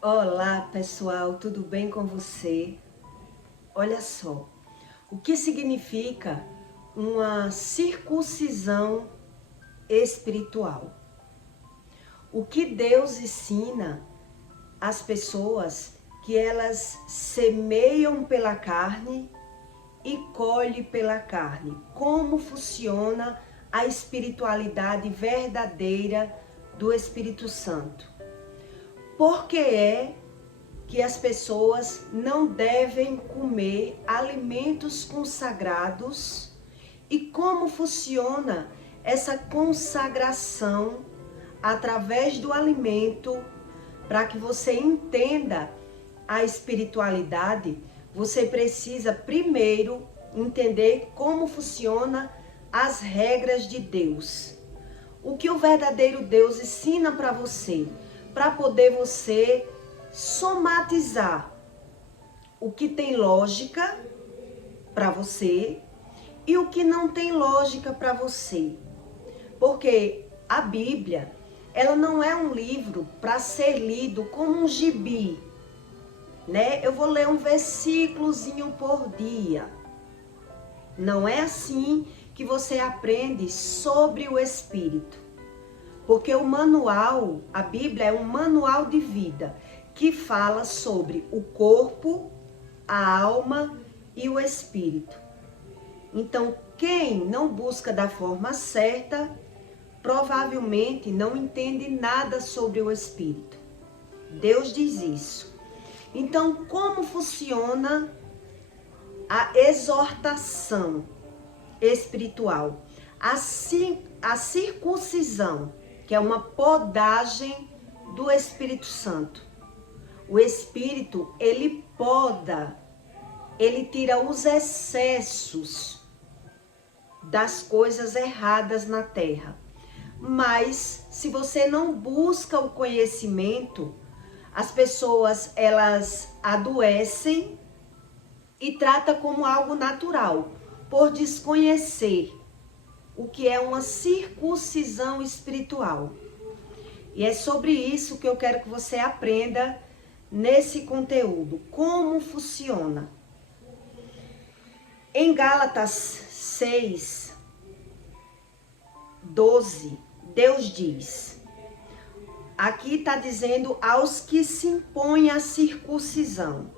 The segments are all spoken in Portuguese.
Olá pessoal, tudo bem com você? Olha só, o que significa uma circuncisão espiritual? O que Deus ensina às pessoas que elas semeiam pela carne e colhem pela carne? Como funciona a espiritualidade verdadeira do Espírito Santo? Por que é que as pessoas não devem comer alimentos consagrados e como funciona essa consagração através do alimento? Para que você entenda a espiritualidade, você precisa primeiro entender como funciona as regras de Deus. O que o verdadeiro Deus ensina para você, para poder você somatizar o que tem lógica para você e o que não tem lógica para você. Porque a Bíblia, ela não é um livro para ser lido como um gibi, né? Eu vou ler um versículozinho por dia. Não é assim que você aprende sobre o Espírito. Porque o manual, a Bíblia é um manual de vida que fala sobre o corpo, a alma e o espírito. Então, quem não busca da forma certa, provavelmente não entende nada sobre o espírito. Deus diz isso. Então, como funciona a exortação espiritual? A circuncisão, que é uma podagem do Espírito Santo. O Espírito, ele poda, ele tira os excessos das coisas erradas na terra. Mas, se você não busca o conhecimento, as pessoas, elas adoecem e tratam como algo natural, por desconhecer o que é uma circuncisão espiritual. E é sobre isso que eu quero que você aprenda nesse conteúdo. Como funciona? Em Gálatas 6, 12, Deus diz, aqui está dizendo aos que se impõem a circuncisão.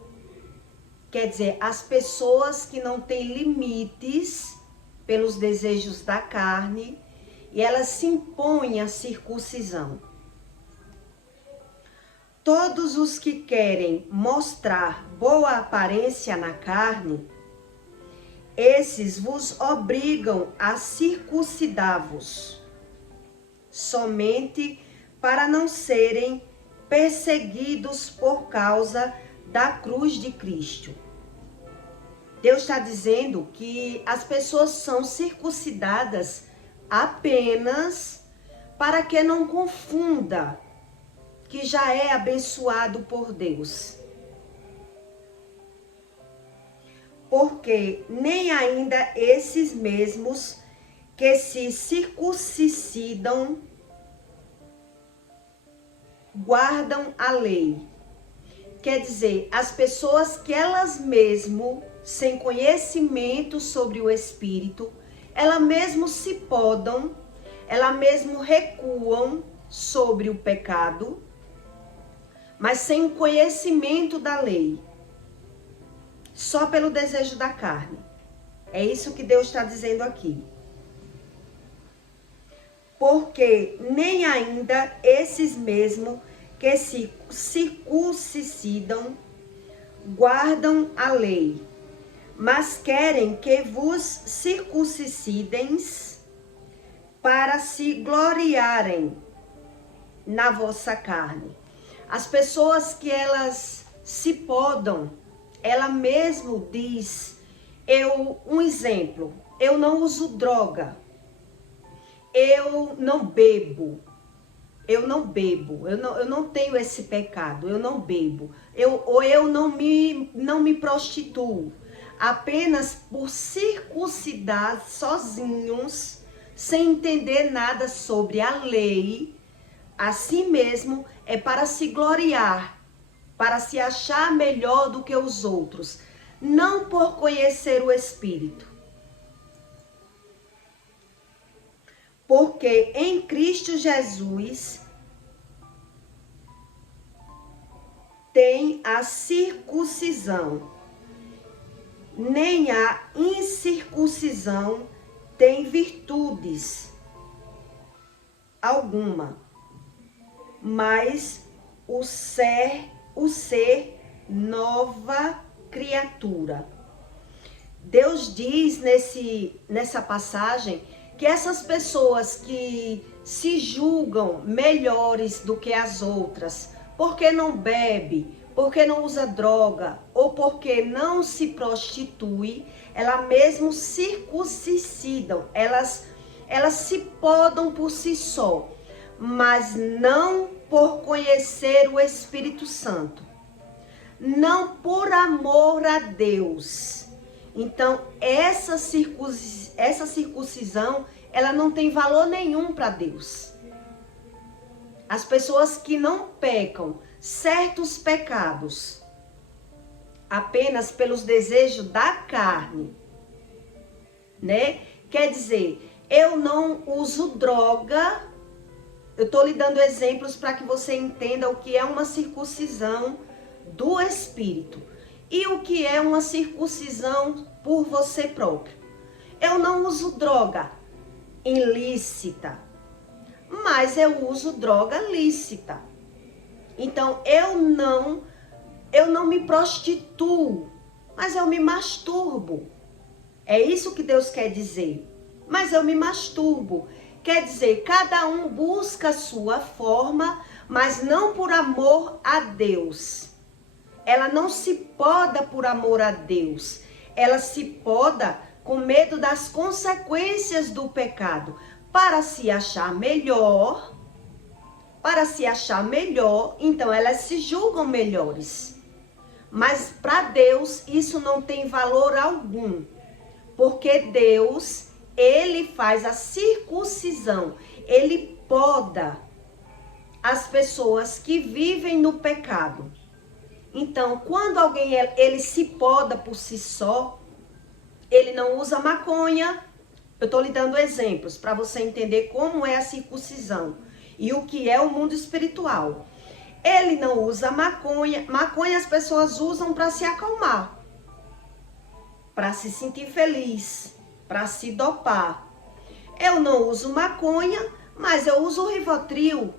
Quer dizer, as pessoas que não têm limites pelos desejos da carne, e elas se impõem à circuncisão. Todos os que querem mostrar boa aparência na carne, esses vos obrigam a circuncidar-vos, somente para não serem perseguidos por causa da cruz de Cristo. Deus está dizendo que as pessoas são circuncidadas apenas para que não confunda que já é abençoado por Deus. Porque nem ainda esses mesmos que se circuncidam guardam a lei. Quer dizer, as pessoas que elas mesmo, sem conhecimento sobre o Espírito, elas mesmo se podam, elas mesmo recuam sobre o pecado, mas sem o conhecimento da lei, só pelo desejo da carne. É isso que Deus está dizendo aqui. Porque nem ainda esses mesmo que se circuncidam guardam a lei, mas querem que vos circuncidem para se gloriarem na vossa carne. As pessoas que elas se podam, ela mesmo diz, um exemplo, eu não uso droga, eu não bebo, eu não tenho esse pecado, eu não bebo, eu não me prostituo, apenas por circuncidar sozinhos, sem entender nada sobre a lei, assim mesmo é para se gloriar para se achar melhor do que os outros, não por conhecer o Espírito. Porque em Cristo Jesus tem a circuncisão, nem a incircuncisão tem virtudes alguma, mas o ser nova criatura. Deus diz nessa passagem que essas pessoas que se julgam melhores do que as outras, porque não bebe, porque não usa droga ou porque não se prostitui, elas mesmo circuncidam, elas se podam por si só, mas não por conhecer o Espírito Santo, não por amor a Deus. Então, essa circuncisão, ela não tem valor nenhum para Deus. As pessoas que não pecam certos pecados apenas pelos desejos da carne, né? Quer dizer, eu não uso droga. Eu estou lhe dando exemplos para que você entenda o que é uma circuncisão do Espírito e o que é uma circuncisão por você próprio. Eu não uso droga ilícita, mas eu uso droga lícita. Então, eu não me prostituo, mas eu me masturbo. É isso que Deus quer dizer. Mas eu me masturbo. Quer dizer, cada um busca a sua forma, mas não por amor a Deus. Ela não se poda por amor a Deus. Ela se poda com medo das consequências do pecado, para se achar melhor. Então elas se julgam melhores. Mas para Deus isso não tem valor algum. Porque Deus, Ele faz a circuncisão. Ele poda as pessoas que vivem no pecado. Então, quando alguém ele se poda por si só, ele não usa maconha. Eu estou lhe dando exemplos para você entender como é a circuncisão e o que é o mundo espiritual. Ele não usa maconha. Maconha as pessoas usam para se acalmar, para se sentir feliz, para se dopar. Eu não uso maconha, mas eu uso o Rivotril,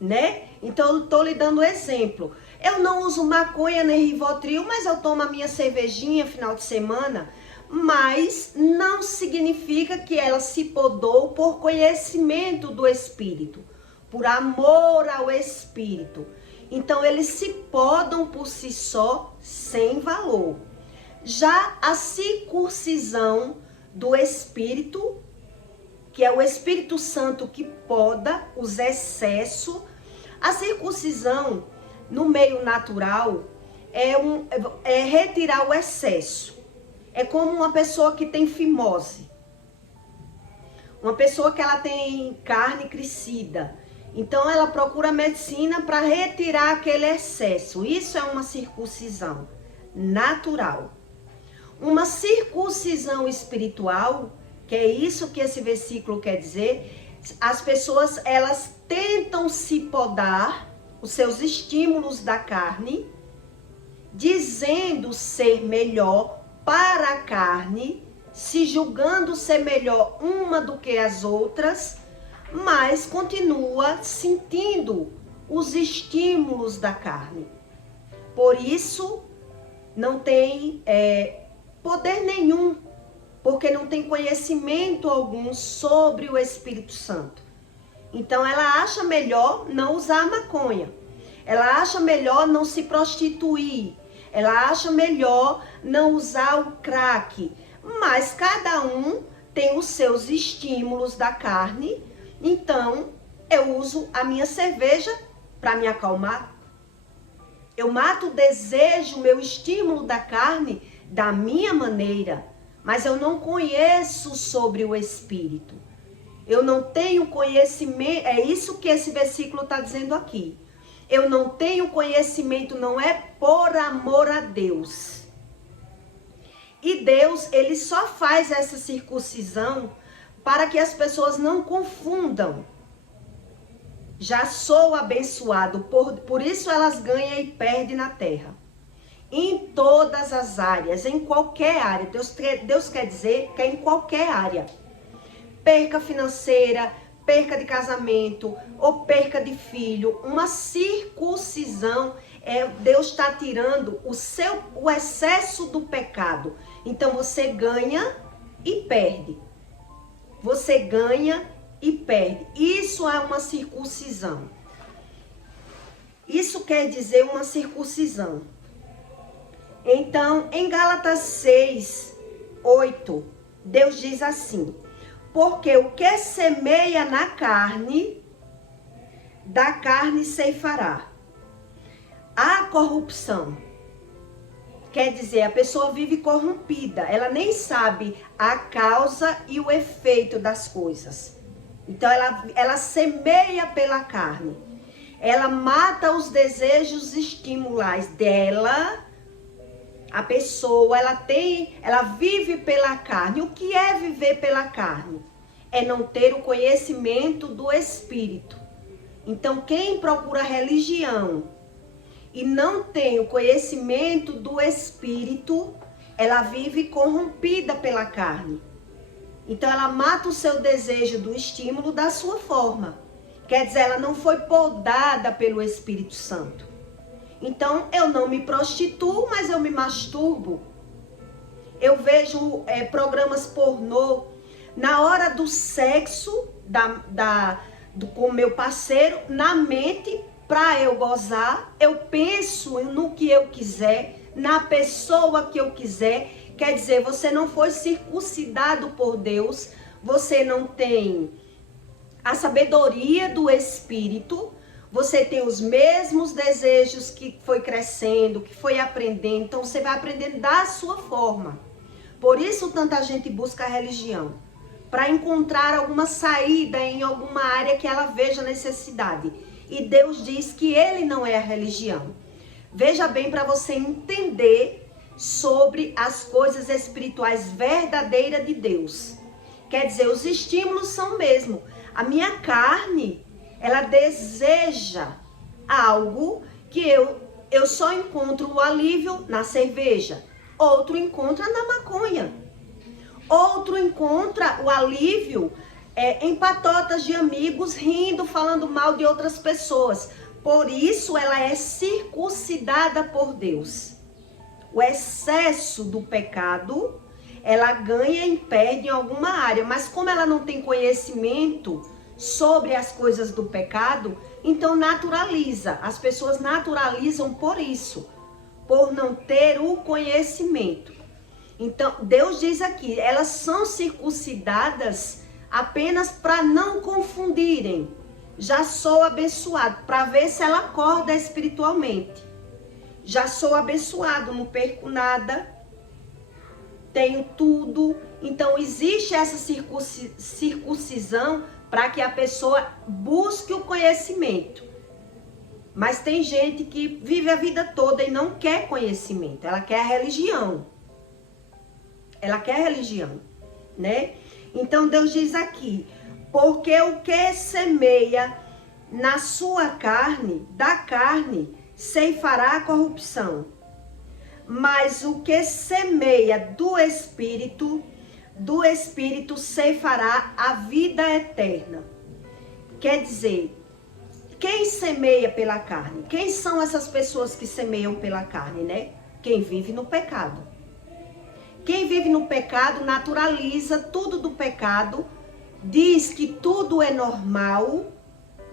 né? Então, eu estou lhe dando exemplo. Eu não uso maconha nem Rivotril, mas eu tomo a minha cervejinha final de semana, mas não significa que ela se podou por conhecimento do Espírito, por amor ao Espírito. Então, eles se podam por si só, sem valor. Já a circuncisão do Espírito, que é o Espírito Santo que poda os excessos, a circuncisão no meio natural é retirar o excesso. É como uma pessoa que tem fimose. Uma pessoa que ela tem carne crescida. Então ela procura medicina para retirar aquele excesso. Isso é uma circuncisão natural. Uma circuncisão espiritual, que é isso que esse versículo quer dizer, as pessoas elas tentam se podar os seus estímulos da carne, dizendo ser melhor para a carne, se julgando ser melhor uma do que as outras, mas continua sentindo os estímulos da carne. Por isso, não tem poder nenhum, porque não tem conhecimento algum sobre o Espírito Santo. Então, ela acha melhor não usar maconha. Ela acha melhor não se prostituir. Ela acha melhor não usar o crack. Mas cada um tem os seus estímulos da carne. Então, eu uso a minha cerveja para me acalmar. Eu mato o desejo, o meu estímulo da carne da minha maneira. Mas eu não conheço sobre o Espírito. Eu não tenho conhecimento, é isso que esse versículo está dizendo aqui. Eu não tenho conhecimento, não é por amor a Deus. E Deus, ele só faz essa circuncisão para que as pessoas não confundam. Já sou abençoado, por isso elas ganham e perdem na terra. Em todas as áreas, em qualquer área. Deus quer dizer que é em qualquer área. Perca financeira, perca de casamento ou perca de filho. Uma circuncisão, Deus está tirando o excesso do pecado. Então você ganha e perde. Você ganha e perde. Isso é uma circuncisão. Isso quer dizer uma circuncisão. Então, em Gálatas 6, 8, Deus diz assim: porque o que semeia na carne, da carne ceifará. A corrupção, quer dizer, a pessoa vive corrompida, ela nem sabe a causa e o efeito das coisas. Então, ela semeia pela carne. Ela mata os desejos estimulais dela. A pessoa, ela vive pela carne. O que é viver pela carne? É não ter o conhecimento do Espírito. Então, quem procura religião e não tem o conhecimento do Espírito, ela vive corrompida pela carne. Então, ela mata o seu desejo do estímulo da sua forma. Quer dizer, ela não foi podada pelo Espírito Santo. Então, eu não me prostituo, mas eu me masturbo. Eu vejo programas pornô. Na hora do sexo com o meu parceiro, na mente, para eu gozar, eu penso no que eu quiser, na pessoa que eu quiser. Quer dizer, você não foi circuncidado por Deus, você não tem a sabedoria do Espírito. Você tem os mesmos desejos que foi crescendo, que foi aprendendo. Então, você vai aprendendo da sua forma. Por isso, tanta gente busca a religião. Para encontrar alguma saída em alguma área que ela veja necessidade. E Deus diz que Ele não é a religião. Veja bem, para você entender sobre as coisas espirituais verdadeiras de Deus. Quer dizer, os estímulos são o mesmo. A minha carne, ela deseja algo que eu só encontro o alívio na cerveja. Outro encontra na maconha. Outro encontra o alívio em patotas de amigos, rindo, falando mal de outras pessoas. Por isso ela é circuncidada por Deus. O excesso do pecado, ela ganha e perde em alguma área. Mas como ela não tem conhecimento sobre as coisas do pecado, então naturaliza. As pessoas naturalizam por isso, por não ter o conhecimento. Então, Deus diz aqui, elas são circuncidadas apenas para não confundirem. Já sou abençoado, para ver se ela acorda espiritualmente. Já sou abençoado, não perco nada, tenho tudo. Então, existe essa circuncisão para que a pessoa busque o conhecimento. Mas tem gente que vive a vida toda e não quer conhecimento, ela quer a religião. Ela quer religião, né? Então Deus diz aqui, porque o que semeia na sua carne, da carne, ceifará a corrupção. Mas o que semeia do Espírito ceifará a vida eterna. Quer dizer, quem semeia pela carne? Quem são essas pessoas que semeiam pela carne, né? Quem vive no pecado. Quem vive no pecado naturaliza tudo do pecado, diz que tudo é normal,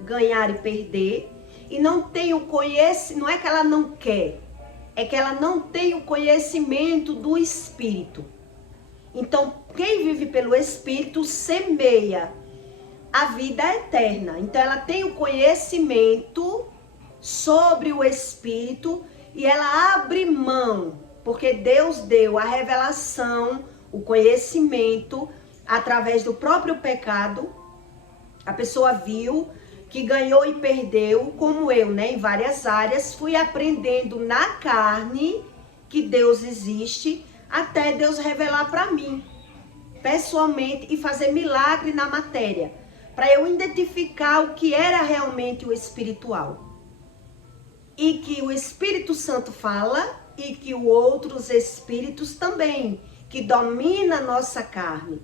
ganhar e perder, e não tem o conhecimento, não é que ela não quer, é que ela não tem o conhecimento do Espírito. Então, quem vive pelo Espírito semeia a vida eterna. Então, ela tem o conhecimento sobre o Espírito e ela abre mão. Porque Deus deu a revelação, o conhecimento, através do próprio pecado. A pessoa viu que ganhou e perdeu, como eu, né, em várias áreas, fui aprendendo na carne que Deus existe, até Deus revelar para mim, pessoalmente, e fazer milagre na matéria, para eu identificar o que era realmente o espiritual. E que o Espírito Santo fala, e que os outros espíritos também, que domina a nossa carne.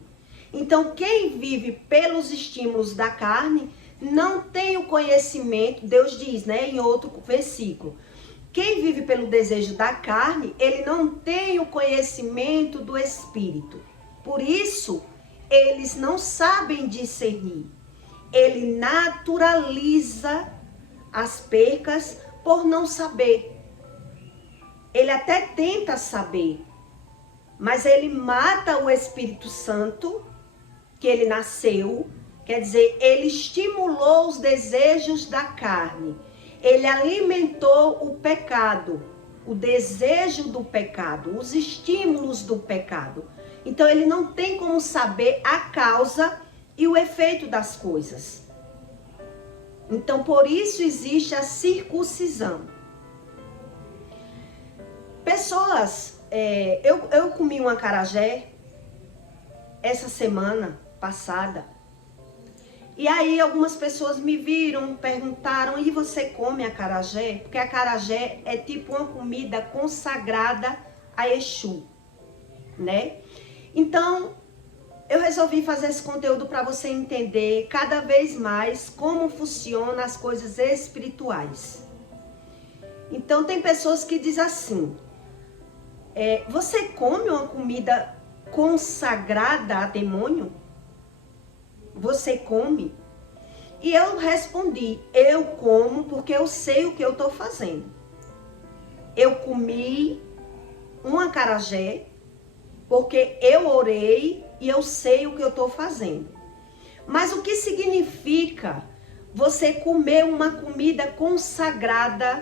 Então, quem vive pelos estímulos da carne, não tem o conhecimento, Deus diz, né, em outro versículo, quem vive pelo desejo da carne, ele não tem o conhecimento do Espírito. Por isso, eles não sabem discernir. Ele naturaliza as percas por não saber. Ele até tenta saber, mas ele mata o Espírito Santo, que ele nasceu, quer dizer, ele estimulou os desejos da carne. Ele alimentou o pecado, o desejo do pecado, os estímulos do pecado. Então ele não tem como saber a causa e o efeito das coisas. Então por isso existe a circuncisão. Pessoas, eu comi um acarajé essa semana passada. E aí algumas pessoas me viram, perguntaram, e você come acarajé? Porque acarajé é tipo uma comida consagrada a Exu, né? Então, eu resolvi fazer esse conteúdo para você entender cada vez mais como funcionam as coisas espirituais. Então, tem pessoas que dizem assim, você come uma comida consagrada a demônio? Você come? E eu respondi, eu como porque eu sei o que eu estou fazendo. Eu comi um acarajé porque eu orei e eu sei o que eu estou fazendo. Mas o que significa você comer uma comida consagrada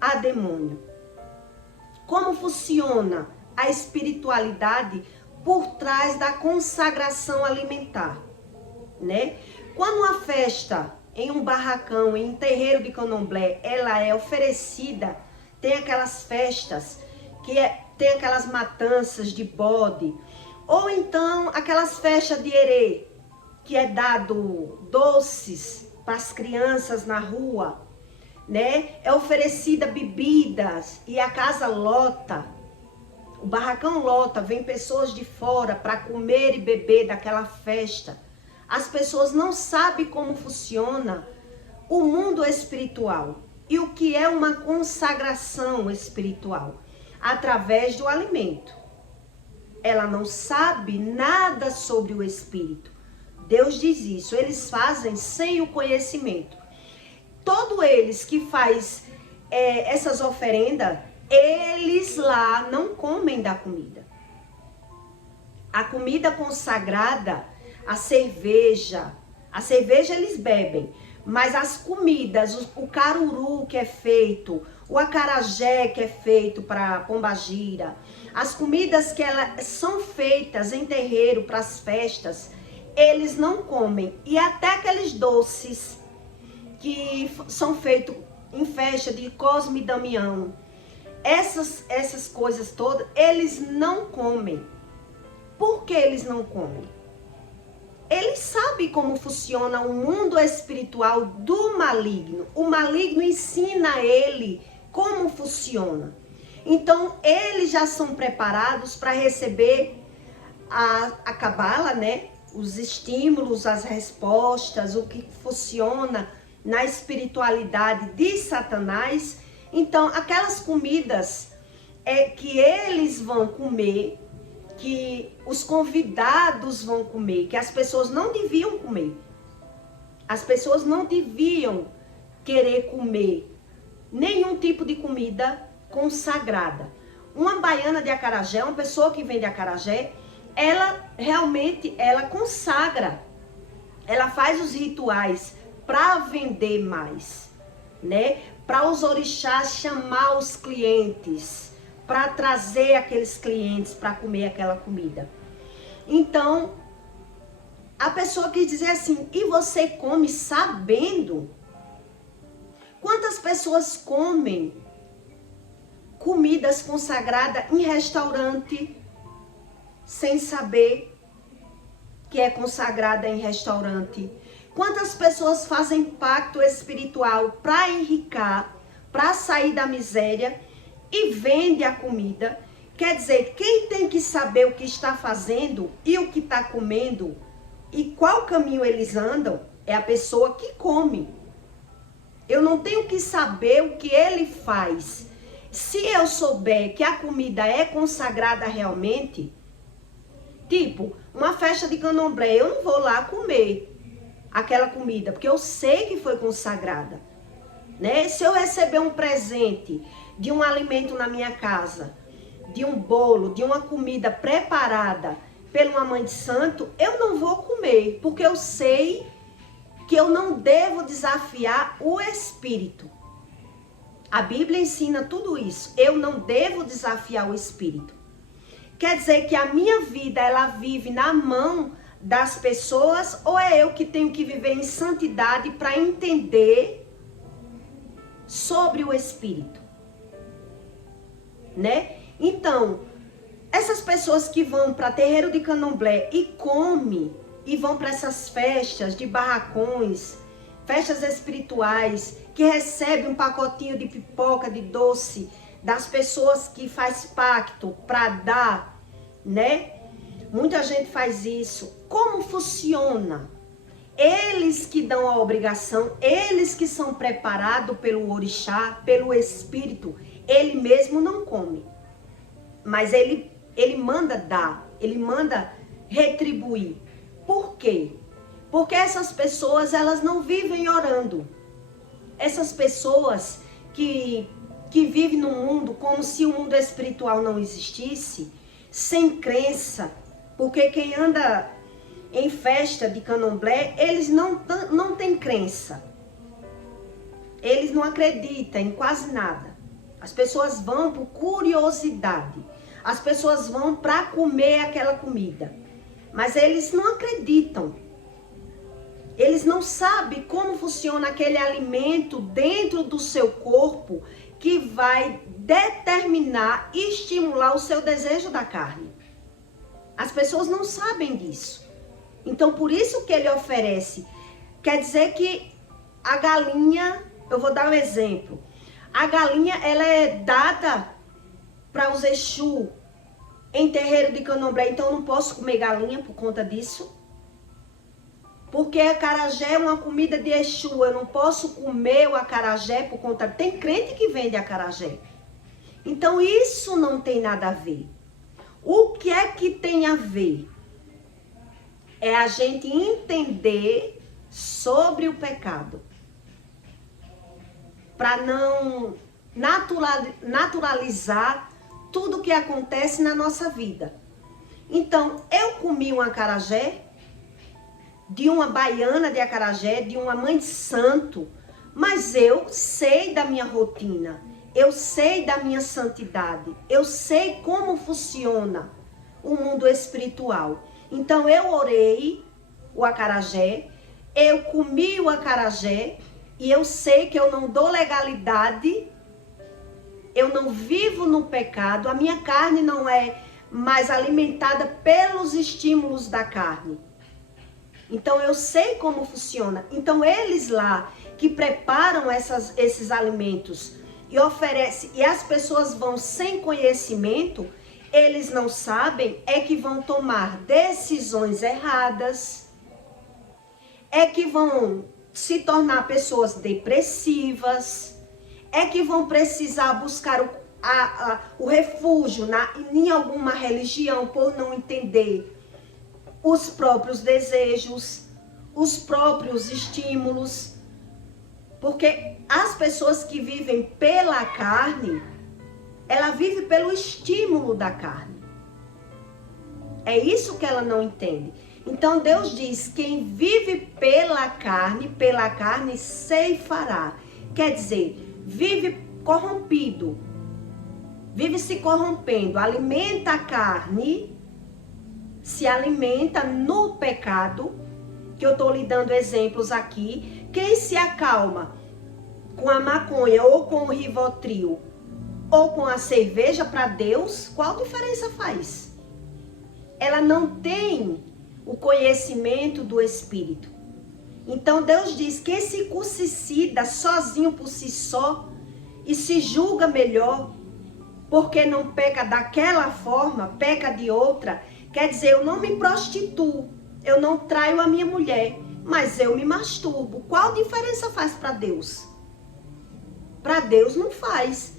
a demônio? Como funciona a espiritualidade por trás da consagração alimentar, né? Quando uma festa em um barracão, em um terreiro de candomblé, ela é oferecida, tem aquelas festas que tem aquelas matanças de bode, ou então aquelas festas de erê, que é dado doces para as crianças na rua, né? É oferecida bebidas e a casa lota, o barracão lota, vem pessoas de fora para comer e beber daquela festa. As pessoas não sabem como funciona o mundo espiritual e o que é uma consagração espiritual através do alimento. Ela não sabe nada sobre o espírito. Deus diz isso, eles fazem sem o conhecimento. Todos eles que faz essas oferendas, eles lá não comem da comida. A comida consagrada, a cerveja eles bebem, mas as comidas, o caruru que é feito, o acarajé que é feito para pombagira, as comidas que são feitas em terreiro para as festas, eles não comem. E até aqueles doces que são feitos em festa de Cosme e Damião, essas coisas todas, eles não comem. Por que eles não comem? Eles sabem como funciona o mundo espiritual do maligno. O maligno ensina a ele como funciona. Então, eles já são preparados para receber a cabala, né? Os estímulos, as respostas, o que funciona na espiritualidade de Satanás. Então, aquelas comidas que eles vão comer, que os convidados vão comer, que as pessoas não deviam comer. As pessoas não deviam querer comer nenhum tipo de comida consagrada. Uma baiana de acarajé, uma pessoa que vende acarajé, ela realmente, ela consagra. Ela faz os rituais para vender mais, né? Para os orixás chamar os clientes, para trazer aqueles clientes para comer aquela comida. Então, A pessoa quis dizer assim, e você come sabendo? Quantas pessoas comem comidas consagradas em restaurante sem saber que é consagrada em restaurante? Quantas pessoas fazem pacto espiritual para enricar, para sair da miséria e vende a comida? Quer dizer, quem tem que saber o que está fazendo e o que está comendo e qual caminho eles andam é a pessoa que come. Eu não tenho que saber o que ele faz. Se eu souber que a comida é consagrada realmente, tipo, uma festa de candomblé, eu não vou lá comer aquela comida, porque eu sei que foi consagrada, né? Se eu receber um presente de um alimento na minha casa, de um bolo, de uma comida preparada pela uma mãe de santo, eu não vou comer, porque eu sei que eu não devo desafiar o espírito. A Bíblia ensina tudo isso. Eu não devo desafiar o espírito. Quer dizer que a minha vida, ela vive na mão das pessoas, ou é eu que tenho que viver em santidade para entender sobre o espírito, né? Então, essas pessoas que vão para terreiro de candomblé e comem, e vão para essas festas de barracões, festas espirituais, que recebem um pacotinho de pipoca, de doce, das pessoas que faz pacto para dar, né? Muita gente faz isso. Como funciona? Eles que dão a obrigação, eles que são preparados pelo orixá, pelo espírito, ele mesmo não come. Mas ele manda dar, ele manda retribuir. Por quê? Porque essas pessoas, elas não vivem orando. Essas pessoas que vivem no mundo como se o mundo espiritual não existisse, sem crença, porque quem anda em festa de candomblé, eles não têm crença. Eles não acreditam em quase nada. As pessoas vão por curiosidade. As pessoas vão para comer aquela comida. Mas eles não acreditam. Eles não sabem como funciona aquele alimento dentro do seu corpo que vai determinar e estimular o seu desejo da carne. As pessoas não sabem disso. Então, por isso que ele oferece. Quer dizer que a galinha, eu vou dar um exemplo. A galinha, ela é dada para os Exu em terreiro de candomblé, então eu não posso comer galinha por conta disso. Porque acarajé é uma comida de Exu, eu não posso comer o acarajé por conta... Tem crente que vende acarajé. Então isso não tem nada a ver. O que é que tem a ver? É a gente entender sobre o pecado. Para não naturalizar tudo que acontece na nossa vida. Então, eu comi um acarajé, de uma baiana de acarajé, de uma mãe de santo, mas eu sei da minha rotina, eu sei da minha santidade, eu sei como funciona o mundo espiritual. Então, eu orei o acarajé, eu comi o acarajé, e eu sei que eu não dou legalidade, eu não vivo no pecado, a minha carne não é mais alimentada pelos estímulos da carne. Então eu sei como funciona. Então eles lá que preparam esses alimentos e oferecem, e as pessoas vão sem conhecimento, eles não sabem, é que vão tomar decisões erradas, é que vão se tornar pessoas depressivas, é que vão precisar buscar o refúgio em alguma religião por não entender os próprios desejos, os próprios estímulos. Porque as pessoas que vivem pela carne, ela vive pelo estímulo da carne. É isso que ela não entende. Então Deus diz, quem vive pela carne ceifará. Quer dizer, vive corrompido, vive se corrompendo, alimenta a carne, se alimenta no pecado, que eu estou lhe dando exemplos aqui. Quem se acalma com a maconha ou com o Rivotril ou com a cerveja para Deus, qual diferença faz? Ela não tem o conhecimento do Espírito. Então Deus diz que esse circuncida sozinho por si só e se julga melhor porque não peca daquela forma, peca de outra, quer dizer, eu não me prostituo, eu não traio a minha mulher, mas eu me masturbo. Qual diferença faz para Deus? Para Deus não faz.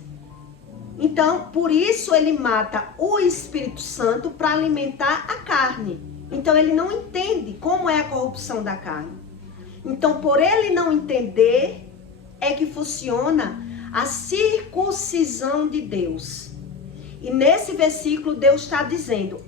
Então, por isso ele mata o Espírito Santo para alimentar a carne. Então, ele não entende como é a corrupção da carne. Então, por ele não entender, é que funciona a circuncisão de Deus. E nesse versículo, Deus está dizendo,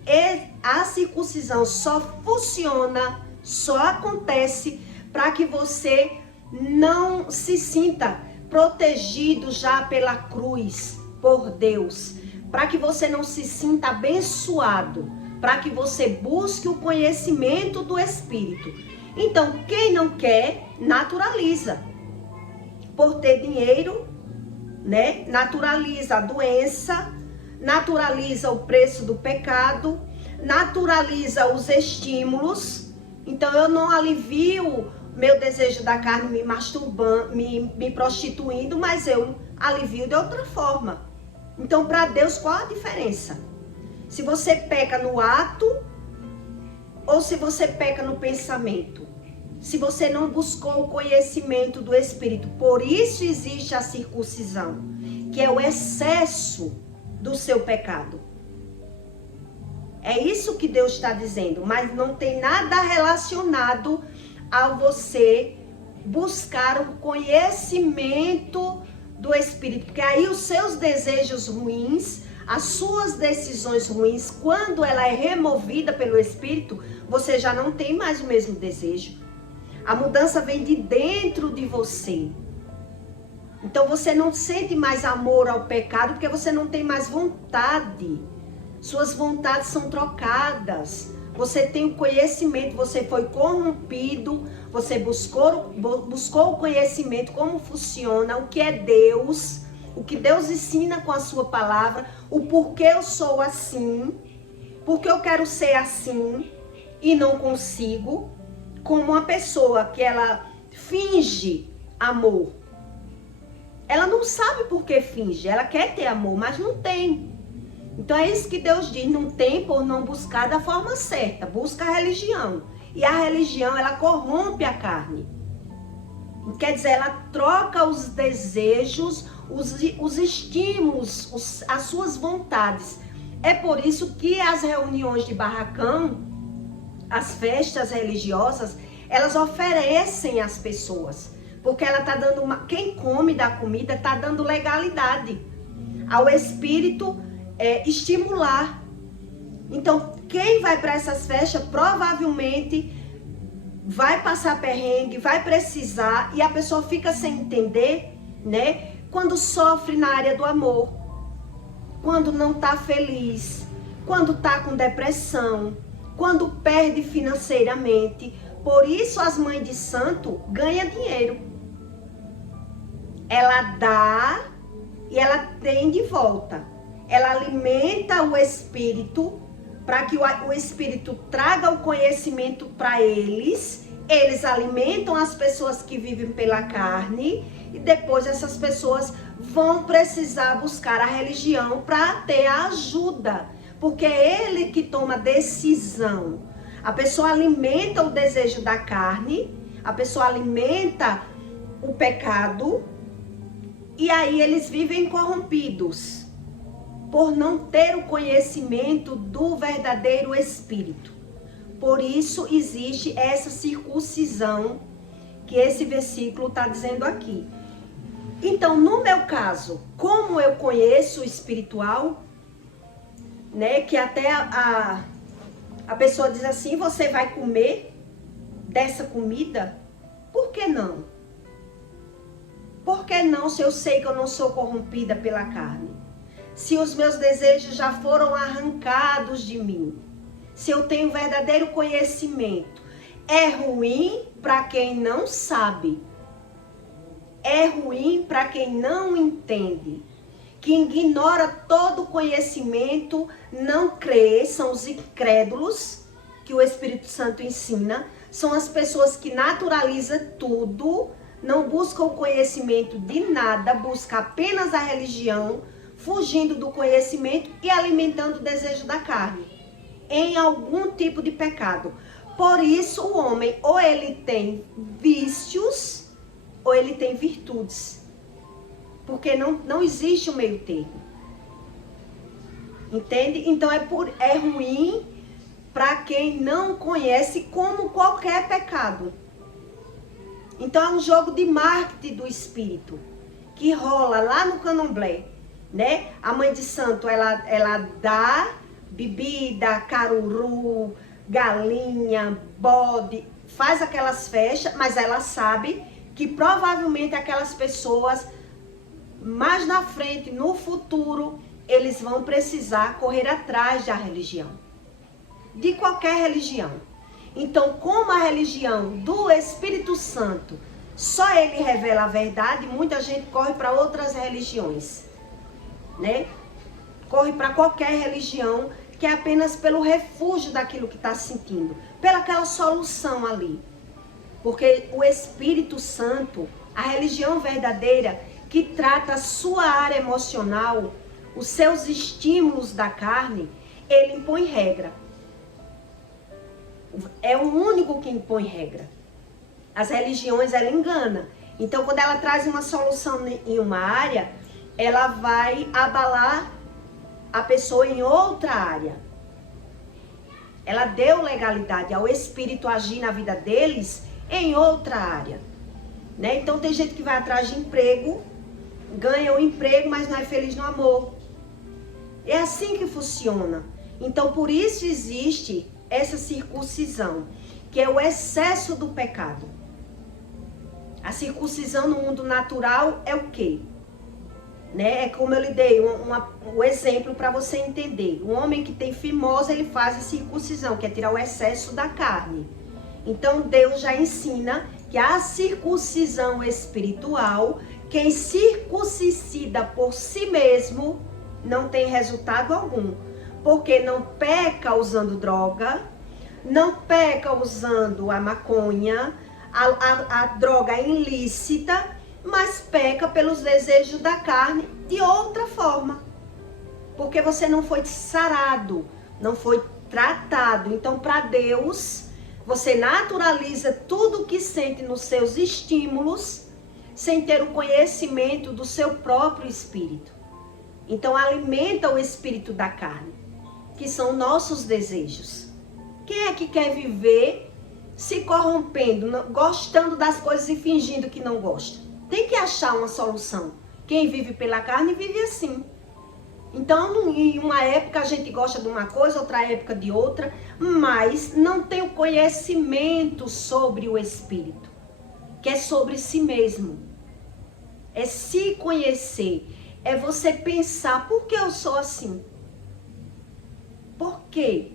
a circuncisão só funciona, só acontece para que você não se sinta protegido já pela cruz, por Deus, para que você não se sinta abençoado, para que você busque o conhecimento do Espírito. Então, quem não quer, naturaliza. Por ter dinheiro, né? Naturaliza a doença, naturaliza o preço do pecado, naturaliza os estímulos. Então, eu não alivio meu desejo da carne me masturbando, me prostituindo, mas eu alivio de outra forma. Então, para Deus, qual a diferença? Se você peca no ato ou se você peca no pensamento? Se você não buscou o conhecimento do Espírito. Por isso existe a circuncisão, que é o excesso do seu pecado. É isso que Deus está dizendo, mas não tem nada relacionado a você buscar o conhecimento do Espírito, porque aí os seus desejos ruins, as suas decisões ruins, quando ela é removida pelo Espírito, você já não tem mais o mesmo desejo. A mudança vem de dentro de você. Então você não sente mais amor ao pecado, porque você não tem mais vontade. Suas vontades são trocadas. Você tem o conhecimento, você foi corrompido, você buscou o conhecimento, como funciona, o que é Deus, o que Deus ensina com a sua palavra, o porquê eu sou assim, porque eu quero ser assim e não consigo, como uma pessoa que ela finge amor. Ela não sabe por que finge, ela quer ter amor, mas não tem. Então é isso que Deus diz, não tem por não buscar da forma certa, busca a religião. E a religião, ela corrompe a carne. Quer dizer, ela troca os desejos, os estímulos, as suas vontades. É por isso que as reuniões de barracão, as festas religiosas, elas oferecem às pessoas. Porque ela está dando quem come da comida está dando legalidade ao espírito estimular. Então, quem vai para essas festas provavelmente vai passar perrengue, vai precisar, e a pessoa fica sem entender, né? Quando sofre na área do amor, quando não está feliz, quando está com depressão, quando perde financeiramente. Por isso as mães de santo ganham dinheiro. Ela dá e ela tem de volta. Ela alimenta o espírito para que o espírito traga o conhecimento para eles. Eles alimentam as pessoas que vivem pela carne e depois essas pessoas vão precisar buscar a religião para ter a ajuda, porque é ele que toma decisão. A pessoa alimenta o desejo da carne, a pessoa alimenta o pecado e aí eles vivem corrompidos por não ter o conhecimento do verdadeiro Espírito. Por isso existe essa circuncisão que esse versículo está dizendo aqui. Então, no meu caso, como eu conheço o espiritual, né, que até a pessoa diz assim, você vai comer dessa comida? Por que não? Por que não, se eu sei que eu não sou corrompida pela carne? Se os meus desejos já foram arrancados de mim, se eu tenho verdadeiro conhecimento, É ruim para quem não sabe. É ruim para quem não entende. Que ignora todo conhecimento, não crê, são os incrédulos que o Espírito Santo ensina. São as pessoas que naturalizam tudo, não buscam o conhecimento de nada, buscam apenas a religião, fugindo do conhecimento e alimentando o desejo da carne, em algum tipo de pecado. Por isso o homem, ou ele tem vícios, ou ele tem virtudes. Porque não existe um meio termo. Entende? Então é ruim para quem não conhece, como qualquer pecado. Então é um jogo de marketing do espírito que rola lá no candomblé, né? A mãe de santo, ela dá bebida, caruru, galinha, bode, faz aquelas festas, mas ela sabe que provavelmente aquelas pessoas mais na frente, no futuro, eles vão precisar correr atrás da religião. De qualquer religião. Então, como a religião do Espírito Santo, só ele revela a verdade, muita gente corre para outras religiões, né? Corre para qualquer religião, que é apenas pelo refúgio daquilo que está sentindo, pelaquela solução ali. Porque o Espírito Santo, a religião verdadeira, que trata a sua área emocional, os seus estímulos da carne, ele impõe regra. É o único que impõe regra. As religiões, ela engana. Então, quando ela traz uma solução em uma área, ela vai abalar a pessoa em outra área. Ela deu legalidade ao espírito agir na vida deles em outra área, né? Então, tem gente que vai atrás de emprego, ganha o emprego, mas não é feliz no amor. É assim que funciona. Então, por isso existe essa circuncisão, que é o excesso do pecado. A circuncisão no mundo natural é o quê? Né? É como eu lhe dei o exemplo para você entender. O homem que tem fimose, ele faz a circuncisão, que é tirar o excesso da carne. Então, Deus já ensina que a circuncisão espiritual, quem circuncida por si mesmo, não tem resultado algum. Porque não peca usando droga, não peca usando a maconha, a droga ilícita, mas peca pelos desejos da carne de outra forma. Porque você não foi sarado, não foi tratado. Então, para Deus, você naturaliza tudo o que sente nos seus estímulos, sem ter o conhecimento do seu próprio espírito. Então, alimenta o espírito da carne, que são nossos desejos. Quem é que quer viver se corrompendo, gostando das coisas e fingindo que não gosta? Tem que achar uma solução. Quem vive pela carne vive assim. Então, em uma época a gente gosta de uma coisa, outra época de outra, mas não tem o conhecimento sobre o espírito, que é sobre si mesmo. É se conhecer, é você pensar, por que eu sou assim? Por quê?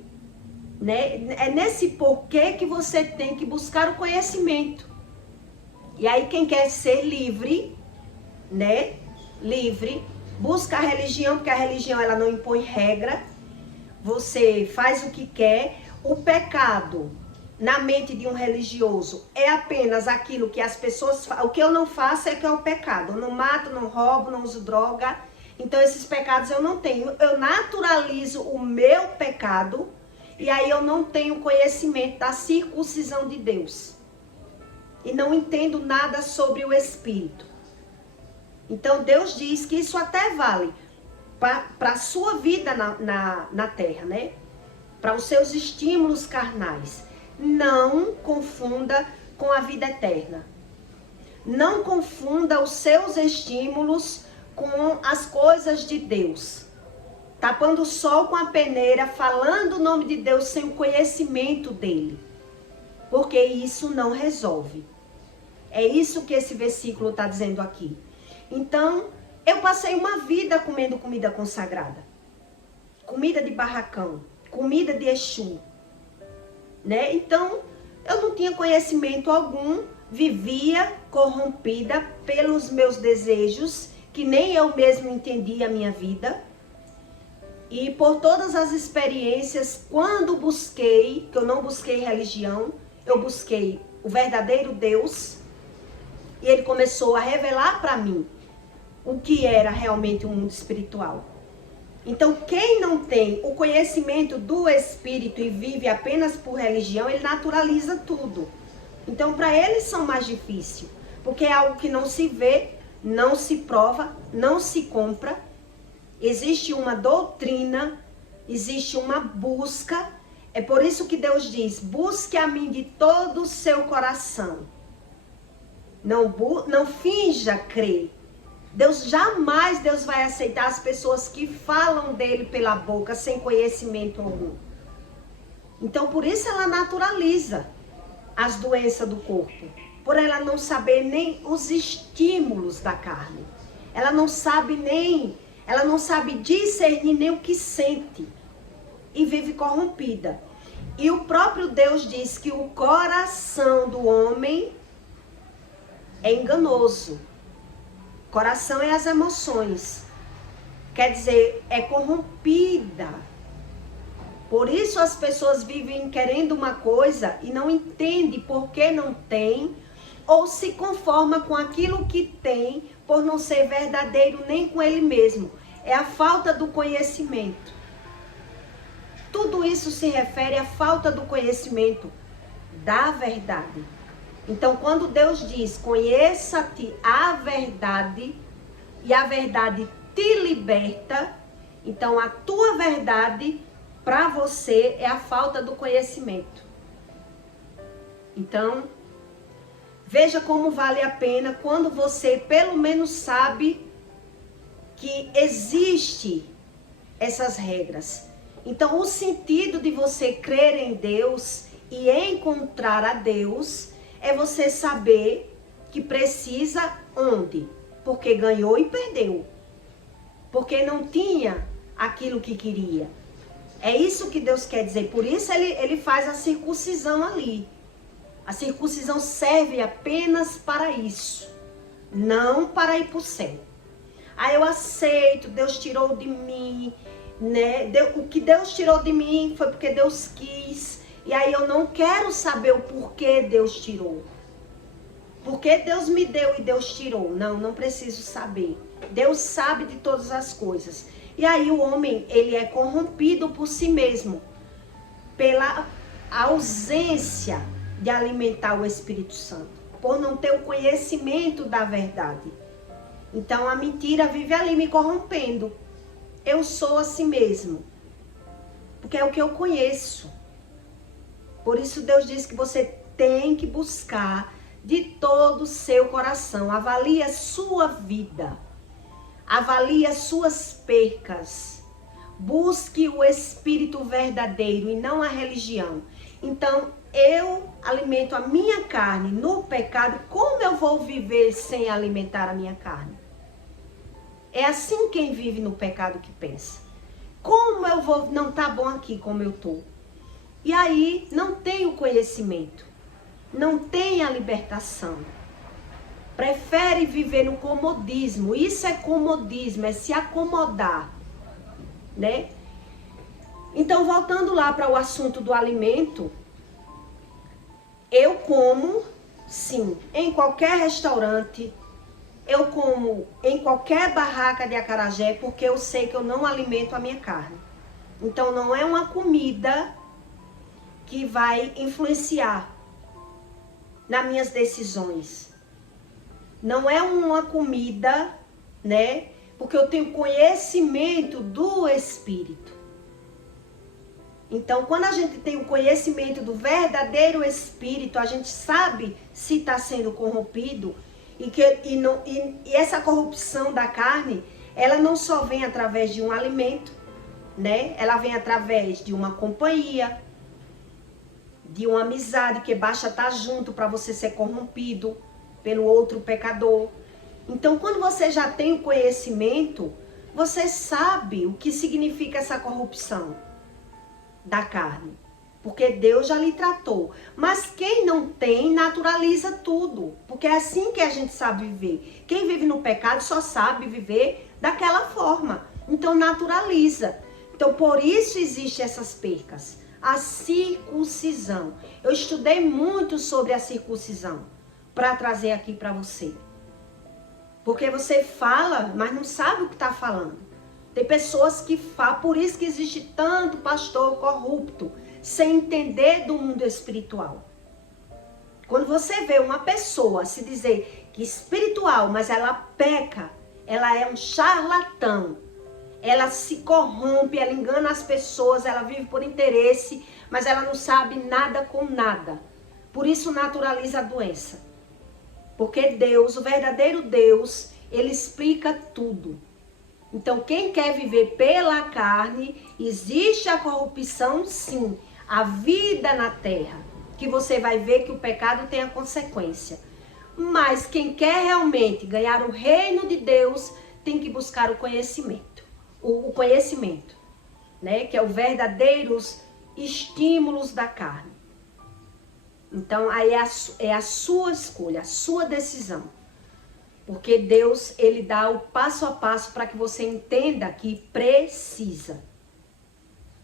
Né? É nesse porquê que você tem que buscar o conhecimento. E aí quem quer ser livre, né? Livre, busca a religião, porque a religião ela não impõe regra. Você faz o que quer. O pecado na mente de um religioso é apenas aquilo que as pessoas... O que eu não faço é que é o pecado. Eu não mato, não roubo, não uso droga. Então esses pecados eu não tenho. Eu naturalizo o meu pecado e aí eu não tenho conhecimento da circuncisão de Deus. E não entendo nada sobre o Espírito. Então Deus diz que isso até vale para a sua vida na terra, né? Para os seus estímulos carnais. Não confunda com a vida eterna. Não confunda os seus estímulos com as coisas de Deus. Tapando o sol com a peneira, falando o nome de Deus sem o conhecimento dele. Porque isso não resolve. É isso que esse versículo está dizendo aqui. Então, eu passei uma vida comendo comida consagrada. Comida de barracão. Comida de Exu. Né? Então, Eu não tinha conhecimento algum, vivia corrompida pelos meus desejos, que nem eu mesmo entendia a minha vida. E por todas as experiências, quando busquei, que eu não busquei religião, eu busquei o verdadeiro Deus, e ele começou a revelar para mim o que era realmente o mundo espiritual. Então, quem não tem o conhecimento do Espírito e vive apenas por religião, ele naturaliza tudo. Então, para eles são mais difícil, porque é algo que não se vê, não se prova, não se compra. Existe uma doutrina, existe uma busca. É por isso que Deus diz, busque a mim de todo o seu coração. Não finja crer. Deus vai aceitar as pessoas que falam dele pela boca sem conhecimento algum. Então, por isso ela naturaliza as doenças do corpo. Por ela não saber nem os estímulos da carne. Ela não sabe discernir nem o que sente. E vive corrompida. E o próprio Deus diz que o coração do homem é enganoso. Coração é as emoções. Quer dizer, é corrompida. Por isso as pessoas vivem querendo uma coisa e não entendem por que não tem, ou se conforma com aquilo que tem, por não ser verdadeiro nem com ele mesmo. É a falta do conhecimento. Tudo isso se refere à falta do conhecimento da verdade. Então, quando Deus diz, conheça-te a verdade, e a verdade te liberta, então a tua verdade, para você, é a falta do conhecimento. Então, veja como vale a pena quando você, pelo menos, sabe que existe essas regras. Então, o sentido de você crer em Deus e encontrar a Deus é você saber que precisa onde? Porque ganhou e perdeu. Porque não tinha aquilo que queria. É isso que Deus quer dizer. Por isso ele faz a circuncisão ali. A circuncisão serve apenas para isso. Não para ir para o céu. Ah, eu aceito, Deus tirou de mim, né? O que Deus tirou de mim foi porque Deus quis. E aí eu não quero saber o porquê Deus tirou. Porque Deus me deu e Deus tirou. Não preciso saber. Deus sabe de todas as coisas. E aí o homem, ele é corrompido por si mesmo. Pela ausência de alimentar o Espírito Santo. Por não ter o conhecimento da verdade. Então a mentira vive ali me corrompendo. Eu sou assim mesmo. Porque é o que eu conheço. Por isso Deus diz que você tem que buscar de todo o seu coração. Avalie a sua vida. Avalie as suas percas. Busque o Espírito verdadeiro e não a religião. Então, eu alimento a minha carne no pecado. Como eu vou viver sem alimentar a minha carne? É assim quem vive no pecado que pensa. Como eu vou... Não tá bom aqui como eu tô. E aí não tem o conhecimento, não tem a libertação. Prefere viver no comodismo. Isso é comodismo, é se acomodar, né? Então, voltando lá para o assunto do alimento, eu como, sim, em qualquer restaurante, eu como em qualquer barraca de acarajé, porque eu sei que eu não alimento a minha carne. Então, não é uma comida que vai influenciar nas minhas decisões. Não é uma comida, né? Porque eu tenho conhecimento do Espírito. Então, quando a gente tem o conhecimento do verdadeiro Espírito, a gente sabe se está sendo corrompido. E essa corrupção da carne, ela não só vem através de um alimento, né? Ela vem através de uma companhia, de uma amizade, que basta estar junto para você ser corrompido pelo outro pecador. Então, quando você já tem o conhecimento, você sabe o que significa essa corrupção da carne. porque Deus já lhe tratou. Mas quem não tem, naturaliza tudo, porque é assim que a gente sabe viver. Quem vive no pecado só sabe viver daquela forma, então naturaliza. Então por isso existem essas percas. A circuncisão. Eu estudei muito sobre a circuncisão para trazer aqui para você. Porque você fala, mas não sabe o que está falando. Tem pessoas que falam, por isso que existe tanto pastor corrupto, sem entender do mundo espiritual. Quando você vê uma pessoa se dizer que espiritual, mas ela peca, ela é um charlatão, ela se corrompe, ela engana as pessoas, ela vive por interesse, mas ela não sabe nada com nada. Por isso naturaliza a doença. Porque Deus, o verdadeiro Deus, ele explica tudo. Então quem quer viver pela carne, existe a corrupção sim, a vida na terra, que você vai ver que o pecado tem a consequência. Mas quem quer realmente ganhar o reino de Deus, tem que buscar o conhecimento. O conhecimento, né? Que é o verdadeiros estímulos da carne. Então aí é a sua escolha, a sua decisão. Porque Deus, ele dá o passo a passo para que você entenda que precisa.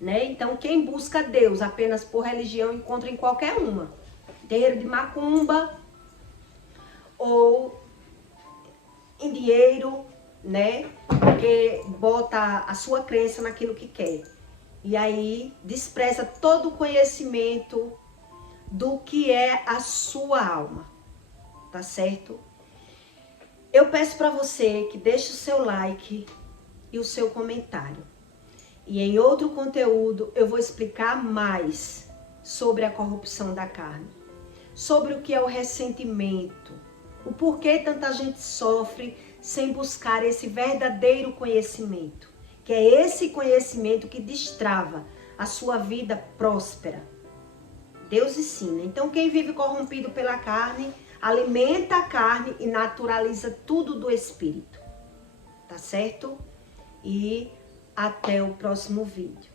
Né? Então quem busca Deus apenas por religião encontra em qualquer uma. Terreiro de macumba ou em dinheiro, né? Porque bota a sua crença naquilo que quer. E aí despreza todo o conhecimento do que é a sua alma. Tá certo? Eu peço para você que deixe o seu like e o seu comentário. E em outro conteúdo eu vou explicar mais sobre a corrupção da carne. Sobre o que é o ressentimento. O porquê tanta gente sofre sem buscar esse verdadeiro conhecimento. Que é esse conhecimento que destrava a sua vida próspera. Deus ensina. Então quem vive corrompido pela carne, alimenta a carne e naturaliza tudo do espírito. Tá certo? E até o próximo vídeo.